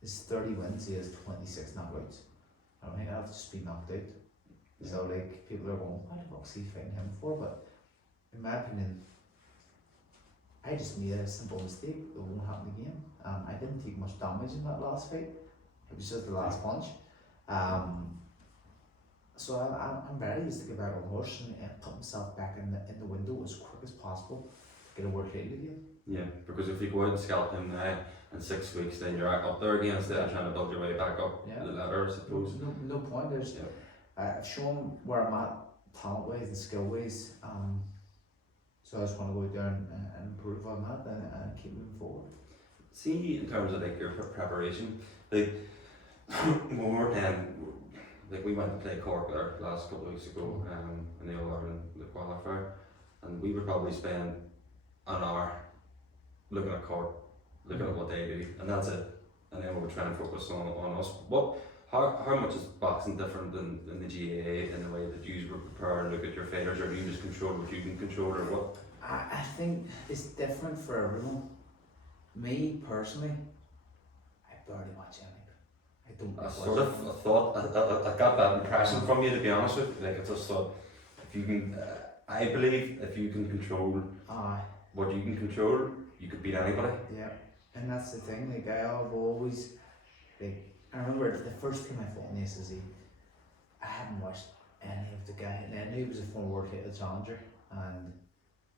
His 30 wins, he has 26 knockouts. I don't think I'll just be knocked out. Yeah. So, like, people are going, what the fuck's he fighting him for? But in my opinion, I just made a simple mistake that won't happen again. I didn't take much damage in that last fight. It was just the last punch. So I'm very used to get back on the horse and put myself back in the window as quick as possible to get a world title again. Yeah, because if you go out and scalp him now in 6 weeks, then you're up there again instead of trying to build your way back up the ladder, I suppose. No point. There's I've shown where I'm at talent wise and skill wise. So I just want to go out there and improve on that and keep moving forward. See, in terms of like your preparation, like more like we went to play Cork there last couple of weeks ago in the All-Ireland the qualifier, and we would probably spend an hour looking at Cork, looking at what they do, and that's it. And then we would try and focus on us. How much is boxing different than the GAA in the way that you prepare and look at your fighters, or do you just control what you can control, or what? I think it's different for everyone. Me personally, I barely watch any. I don't. I sort of thought I got that impression from you, to be honest with you. Like I just thought, if you can, I believe if you can control what you can control, you could beat anybody. Yeah, and that's the thing. Like I've always, like I remember the first time I fought in the SSC, I hadn't watched any of the guy, and I knew he was a former world title challenger, and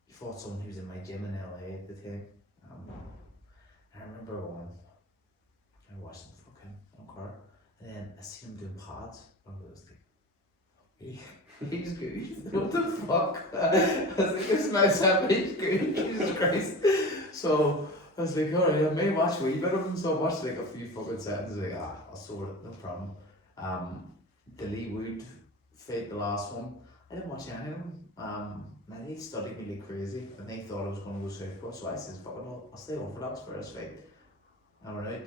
he fought someone who was in my gym in LA at the time. I remember going, I watched him fucking on car, and then I seen him doing pads, and I was like, he's good. What the fuck? I was like, this man's happy, he's good. Jesus Christ. So I was like, alright, I may watch a wee bit of him, so I watched like a few fucking seconds, like, I'll sort it, no problem. The Lee Wood fight, the last one, I didn't watch any of them. Now they studied me like crazy, and they thought I was going to go southpaw, so I said, fuck it, I'll stay orthodox for this fight. I went out,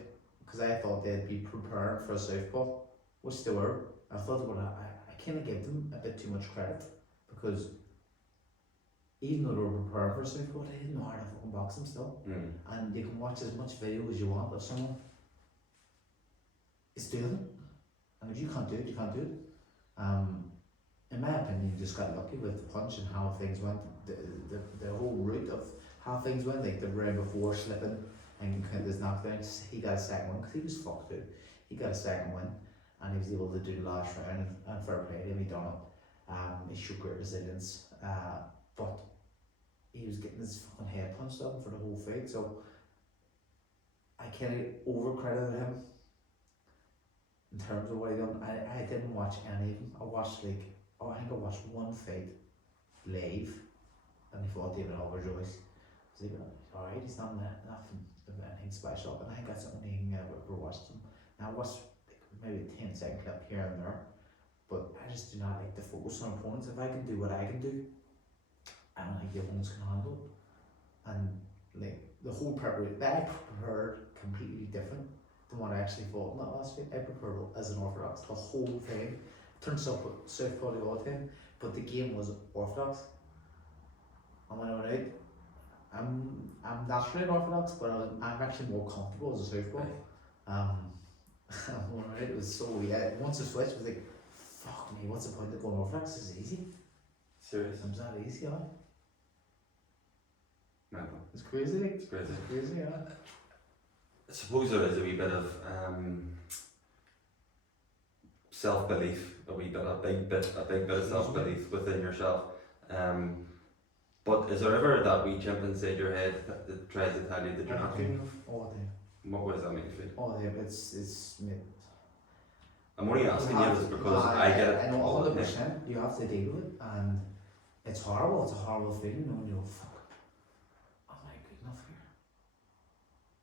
because I thought they'd be preparing for a southpaw, which they were. I thought they would. I kind of gave them a bit too much credit, because even though they were preparing for a southpaw, they didn't know how to fucking box them still. And you can watch as much video as you want of someone is doing it, and if you can't do it, you can't do it. In my opinion, you just got lucky with the punch and how things went. The whole route of how things went, like the round before slipping and kind of his knockdowns, he got a second one because he was fucked out. He got a second win, and he was able to do the last round, and fair play to him, he done it. He showed great resilience, but he was getting his fucking head punched up for the whole fight, so I kind of overcredited him in terms of what he done. I didn't watch any of them. I watched I think I watched one fight live, and he fought David Alvarez. So alright, he's not nothing anything special, and I think that's the only thing I ever watched him. Now I watched maybe a 10-second clip here and there, but I just do not like to focus on opponents. If I can do what I can do, I don't think the opponents can handle it. And like the whole preparation, I prepared completely different than what I actually fought in that last fight. I prepared as an orthodox, the whole thing. Turns up with southpaw all the time, but the game was orthodox. And when I went out, I'm naturally an orthodox, but I'm actually more comfortable as a southpaw. When I went out, it was so weird. Once I switched, I was like, fuck me, what's the point of going orthodox? This is easy. Serious? It's not easy, huh? Mental. It's crazy, like. It's crazy. It's crazy, yeah. I suppose there is a wee bit of self-belief, a big bit of self-belief within yourself. But is there ever that wee chimp inside your head that tries to tell you that you're not good enough? All the time. What way does that make you feel? All the time. It's I'm only asking you this because I get it. I know all the time. 100%. You have to deal with it, and it's horrible. It's a horrible feeling knowing you go, fuck, am I good enough here?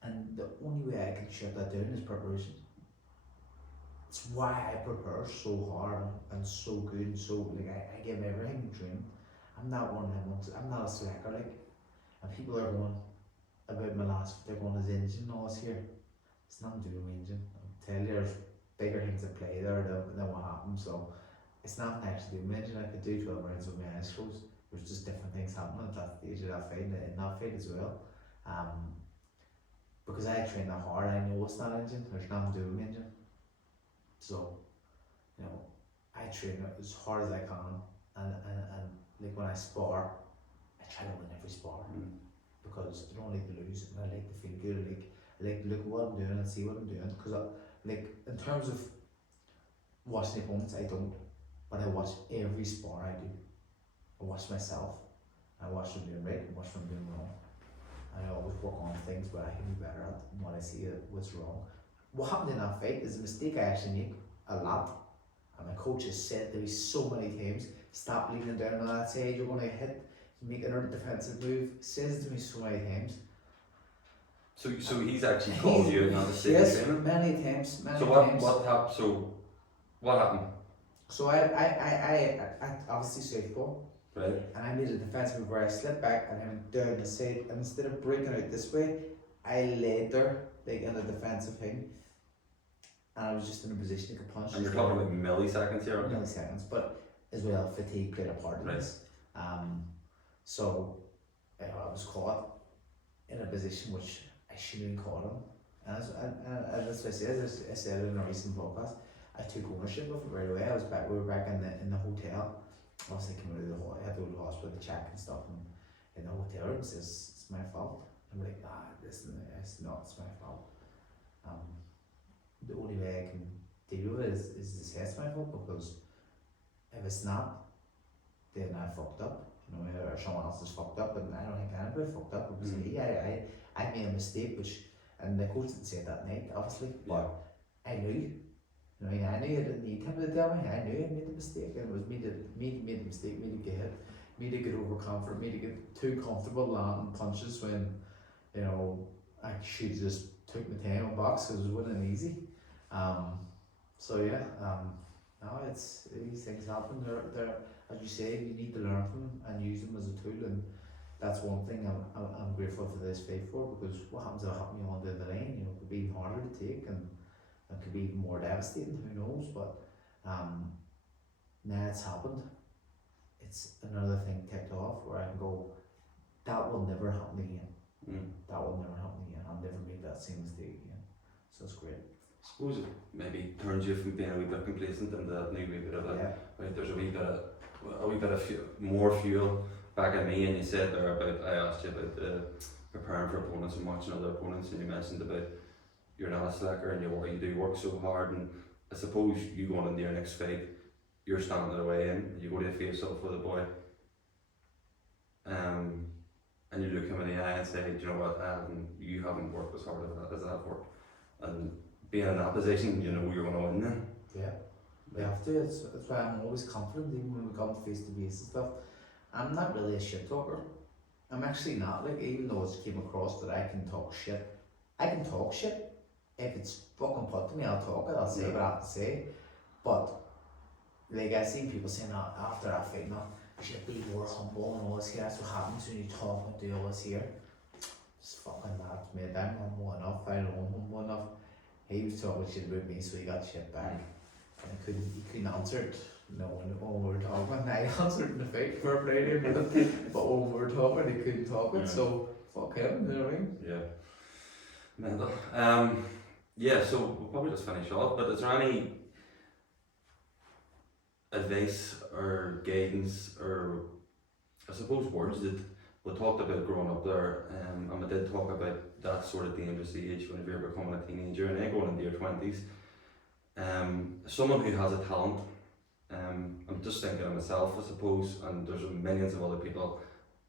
And the only way I can shut that down is preparation. It's why I prepare so hard and so good and so like I give everything in training. I'm not one of them ones. I'm not a slacker like. And people are going about my last. They're going, his engine loss here. It's nothing to do with my engine. I'm telling you, there's bigger things at play there than what happened. So it's not actually the engine. I could do 12 rounds with my eyes closed. There's just different things happening at that stage of that fight, in that fight as well. Because I train that hard, I know it's not engine. There's nothing to do with my engine. So, you know, I train as hard as I can, and like when I spar, I try to win every spar because I don't like to lose, and I like to feel good. I like to look at what I'm doing and see what I'm doing. Because like in terms of watching the opponents, I don't, but I watch every spar I do. I watch myself. I watch them doing right. I watch them doing wrong. I always work on things where I can be better at and what I see what's wrong. What happened in that fight is a mistake I actually make a lot, and my coach has said to me so many times, stop leaning down on that side, you're going to hit, make another defensive move. Says to me so many times. So he's actually called you on the same yes, training? many times. So what happened? So what happened? So I obviously southpaw. Right. And I made a defensive move where I slipped back and I went down the side, and instead of breaking out this way, I laid there like in a defensive thing, and I was just in a position to punch. And you're talking about milliseconds here, okay? Milliseconds, but as well fatigue played a part in this. So I was caught in a position which I shouldn't have caught him, and as I said in a recent podcast, I took ownership of it right away. We were back in the hotel. Obviously came out of I had to go to the hospital to check and stuff, and in the hotel room says it's my fault. I'm like, it's not, it's my fault. The only way I can deal with it is to say it's my fault, because if it's not, then I fucked up, you know, or someone else is fucked up, and I don't think anybody fucked up. It was me. I made a mistake which And the coach didn't say it that night, obviously, but I knew. You know, I knew I didn't need him to tell me. I knew I made a mistake, and it was me made the mistake, me to get hit, me to get overconfident, me to get too comfortable landing punches when, you know, I should just took my time on box because it was winning easy. So yeah, no, it's these things happen. They're as you say, you need to learn from them and use them as a tool, and that's one thing I'm grateful for this fight for, because what happens if it happened on the other lane, you know, it could be even harder to take, and it could be even more devastating, who knows, but now it's happened, it's another thing ticked off where I can go, that will never happen again, that will never happen again, I'll never make that same mistake again, so it's great. I suppose it maybe turns you from being a wee bit complacent into that new wee bit of right, there's a wee bit of more fuel back at me, and you said there about, I asked you about preparing for opponents and watching other opponents, and you mentioned about you're not a slacker and you do work so hard, and I suppose you going into your next fight, you're standing the way in, you go to face off with a boy, and you look him in the eye and say, do you know what, you haven't worked as hard as I've worked, and being in that position, you know you're going to win then. Yeah, we have to. It's why I'm always confident, even when we come face to face and stuff. I'm not really a shit talker. I'm actually not. Like, even though it's came across that I can talk shit, I can talk shit. If it's fucking put to me, I'll talk it. I'll say what I have to say. But like, I've seen people saying after that fight, no, you should be more humble and all this here. That's what happens when you talk and do all this here. Just fucking lads, mate. I'm humble enough. I know I'm humble enough. He was talking shit about me, so he got shit back. And he couldn't answer it. No, when we were talking, I answered in the fight for a play, but when we were talking, he couldn't talk it, so fuck him, you know what I mean? Yeah. Mental. Yeah, so we'll probably just finish off, but is there any advice or guidance or, I suppose, words that we talked about growing up there, and we did talk about that sort of dangerous age whenever you're becoming a teenager and then going into your 20s. Someone who has a talent, I'm just thinking of myself, I suppose, and there's millions of other people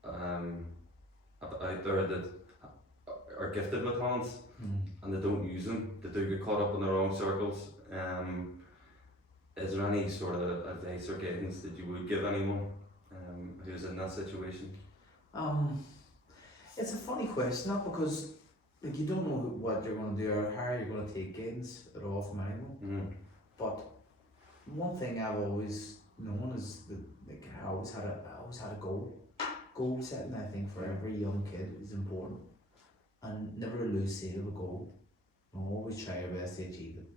out there that are gifted with talents and they don't use them, they do get caught up in the wrong circles. Is there any sort of advice or guidance that you would give anyone who's in that situation? It's a funny question, not because like you don't know what you're going to do or how you're going to take guidance at all from anyone. But one thing I've always known is that like I always had a goal. Goal setting, I think, for every young kid is important, and never lose sight of a goal. Always try your best to achieve it.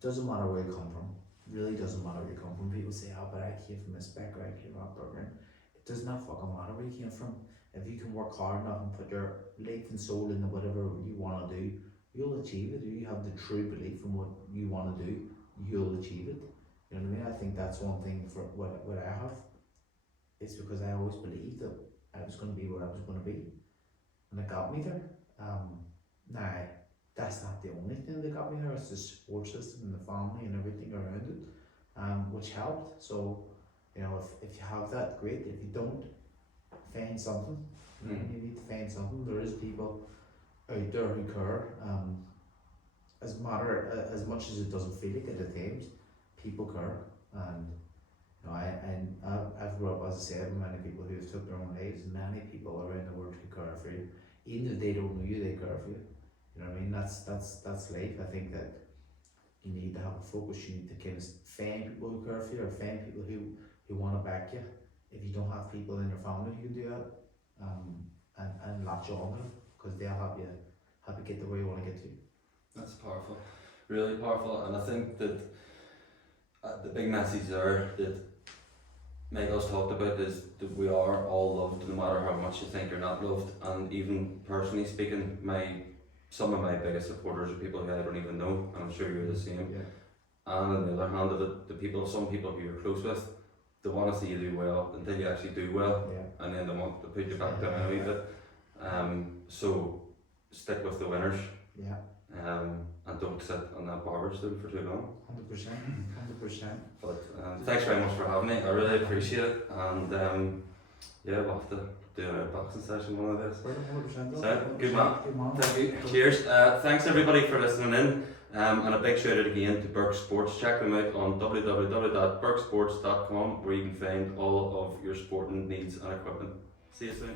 Doesn't matter where you come from. Really doesn't matter where you come from. People say, "Oh, but I came from this background, I came from that background." It does not fucking matter where you came from. If you can work hard enough and put your life and soul into whatever you want to do, you'll achieve it. If you have the true belief in what you want to do, you'll achieve it. You know what I mean? I think that's one thing for what I have. It's because I always believed that I was going to be where I was going to be, and it got me there. Now, that's not the only thing that got me there. It's the support system and the family and everything around it, which helped. So, you know, if you have that, great. If you don't, find something. You need to find something. There is people out there who care. As much as it doesn't feel like it at times, people care. And you know, I've grew up, as I said, with many people who have took their own lives, and many people around the world who care for you. Even if they don't know you, they care for you. You know what I mean? That's life. I think that you need to have a focus. You need to kind of find people who care for you, or find people who want to back you. If you don't have people in your family who can do that, and latch on to them, because they'll help you get to where you want to get to. That's powerful, really powerful, and I think that the big message there that Michael's talked about is that we are all loved, no matter how much you think you're not loved. And even personally speaking, some of my biggest supporters are people who I don't even know, and I'm sure you're the same. Yeah. And on the other hand of it, some people who you're close with, they want to see you do well until you actually do well, and then they want to put you back down a wee bit. So stick with the winners. Yeah. And don't sit on that barber stool for too long. 100%. But thanks very much for having me. I really appreciate it. And Yeah, we'll have to do a boxing session one of those. 100%. So, good man. Good man. Thank you. Cheers. Thanks everybody for listening in. And a big shout out again to Burke Sports. Check them out on www.burkesports.com where you can find all of your sporting needs and equipment. See you soon.